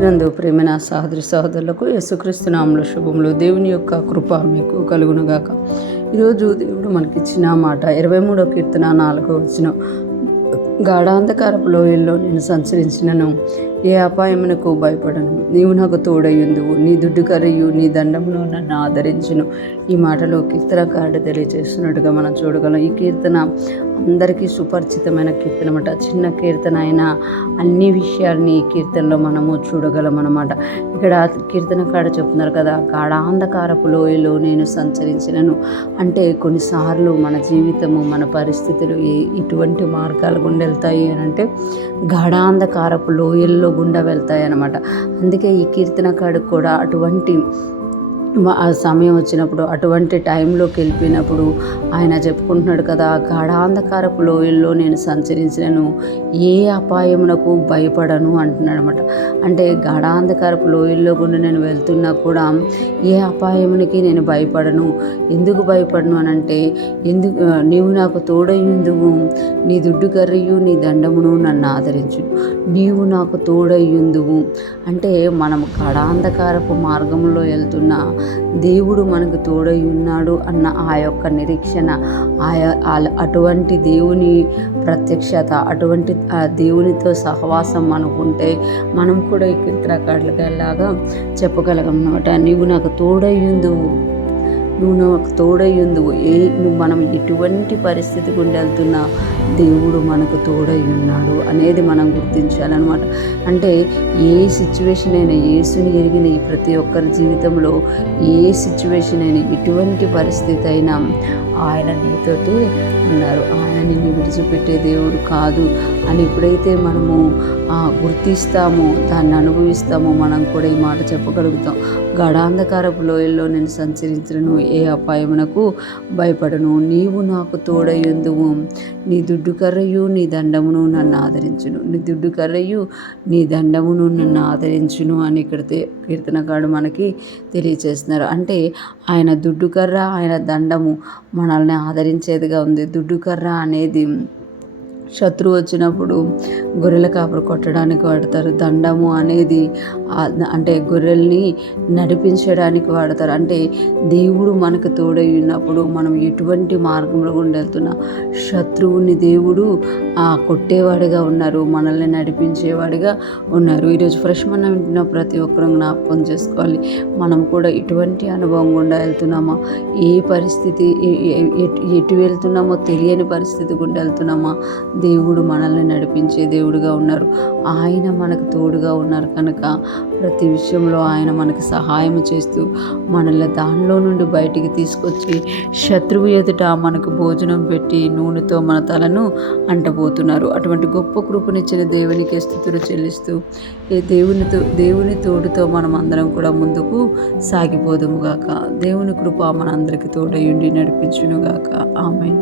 నందు ప్రేమైన సహోదరి సహోదరులకు యేసుక్రీస్తు నామములో శుభములు. దేవుని యొక్క కృప మీకు కలుగునుగాక. ఈరోజు దేవుడు మనకిచ్చిన మాట 23వ కీర్తన 4వ వచనం, గాఢాంధకారపు లోయల్లో నేను సంచరించినను ఏ అపాయమునకు భయపడను, నీవు నాకు తోడయ్యుందువు, నీ దుడ్డు కర్రయు నీ దండమును నన్ను ఆదరించును. ఈ మాటలో కీర్తనకారుడు తెలియజేస్తున్నట్టుగా మనం చూడగలం. ఈ కీర్తన అందరికీ సుపరిచితమైన కీర్తన అన్నమాట. చిన్న కీర్తన అయినా అన్ని విషయాల్ని ఈ కీర్తనలో మనము చూడగలం అన్నమాట. ఇక్కడ కీర్తనకారుడు చెప్తున్నారు కదా, గాఢాంధకారపు లోయలో నేను సంచరించినను అంటే కొన్నిసార్లు మన జీవితము, మన పరిస్థితులు ఇటువంటి మార్గాల గుండా వెళ్తాయి అని అంటే గాఢాంధకారపు లోయల్లో గుండా వెళ్తాయి అన్నమాట. అందుకే ఈ కీర్తనకారుడికి కూడా అటువంటి ఆ సమయం వచ్చినప్పుడు, అటువంటి టైంలోకి వెళ్ళిపోయినప్పుడు ఆయన చెప్పుకుంటున్నాడు కదా, గాఢాంధకారపు లోయల్లో నేను సంచరించినను ఏ అపాయమునకు భయపడను అంటున్నాడు అనమాట. అంటే గాఢాంధకారపు లోయల్లో గుండా నేను వెళ్తున్నా కూడా ఏ అపాయమునికి నేను భయపడను. ఎందుకు భయపడను అని అంటే, నీవు నాకు తోడయ్యుందువు, నీ దుడ్డు కర్రయు నీ దండమును నన్ను ఆదరించు. నీవు నాకు తోడయ్యుందువు అంటే మనం గాఢాంధకారపు మార్గంలో వెళ్తున్నా దేవుడు మనకు తోడై ఉన్నాడు అన్న ఆ యొక్క నిరీక్షణ, అటువంటి దేవుని ప్రత్యక్షత, అటువంటి ఆ దేవునితో సహవాసం మనకుంటే మనం కూడా ఈ కీర్తనకారులలాగా చెప్పగలం అన్నమాట. నీవు నాకు తోడయ్యుందువు, నువ్వు నాకు తోడయ్యుందువు. మనం ఎటువంటి పరిస్థితి గుండా వెళ్తున్నా దేవుడు మనకు తోడై ఉన్నాడు అనేది మనం గుర్తించాలన్నమాట. అంటే ఏ సిచ్యువేషన్ అయినా, యేసుని ఎరిగిన ఈ ప్రతి ఒక్కరి జీవితంలో ఏ సిచ్యువేషన్ అయినా, ఎటువంటి పరిస్థితి అయినా ఆయన నీతోటి ఉన్నారు. ఆయన నిన్ను విడిచిపెట్టే దేవుడు కాదు అని ఎప్పుడైతే మనము గుర్తిస్తామో, దాన్ని అనుభవిస్తామో, మనం కూడా ఈ మాట చెప్పగలుగుతాం. గాఢాంధకారపు లోయల్లో నేను సంచరించను, ఏ అపాయమునకు భయపడను, నీవు నాకు తోడయ్యుందువు, నీ దుడ్డు కర్రయు నీ దండమును నన్ను ఆదరించును. నీ దుడ్డు కర్రయు నీ దండమును నన్ను ఆదరించును అని ఇక్కడ కీర్తనకారుడు మనకి తెలియచేస్తున్నారు. అంటే ఆయన దుడ్డు కర్ర, ఆయన దండము మనల్ని ఆదరించేదిగా ఉంది. దుడ్డు కర్ర అనేది శత్రువు వచ్చినప్పుడు గొర్రెల కాపరు కొట్టడానికి వాడతారు. దండము అనేది అంటే గొర్రెల్ని నడిపించడానికి వాడతారు. అంటే దేవుడు మనకు తోడై ఉన్నప్పుడు మనం ఎటువంటి మార్గంలో గుండా వెళ్తున్నా శత్రువుని దేవుడు కొట్టేవాడిగా ఉన్నారు, మనల్ని నడిపించేవాడిగా ఉన్నారు. ఈరోజు ఫ్రెష్ మనం వింటున్న ప్రతి ఒక్కరూ జ్ఞాపకం చేసుకోవాలి, మనం కూడా ఇటువంటి అనుభవం గుండా వెళ్తున్నామా, ఏ పరిస్థితి ఎటు వెళ్తున్నామో తెలియని పరిస్థితి గుండా వెళ్తున్నామా, దేవుడు మనల్ని నడిపించే దేవుడుగా ఉన్నారు. ఆయన మనకు తోడుగా ఉన్నారు కనుక ప్రతి విషయంలో ఆయన మనకు సహాయం చేస్తూ మనల్ని దానిలో నుండి బయటికి తీసుకొచ్చి శత్రువు ఎదుట మనకు భోజనం పెట్టి నూనెతో మన తలను అంటబోతున్నారు. అటువంటి గొప్ప కృపనిచ్చిన దేవునికి స్తుతులు చెల్లిస్తూ దేవుని తోడుతో మనం అందరం కూడా ముందుకు సాగిపోదుము గాక. దేవుని కృప మనందరికీ తోడయుండి నడిపించును గాక. ఆమేన్.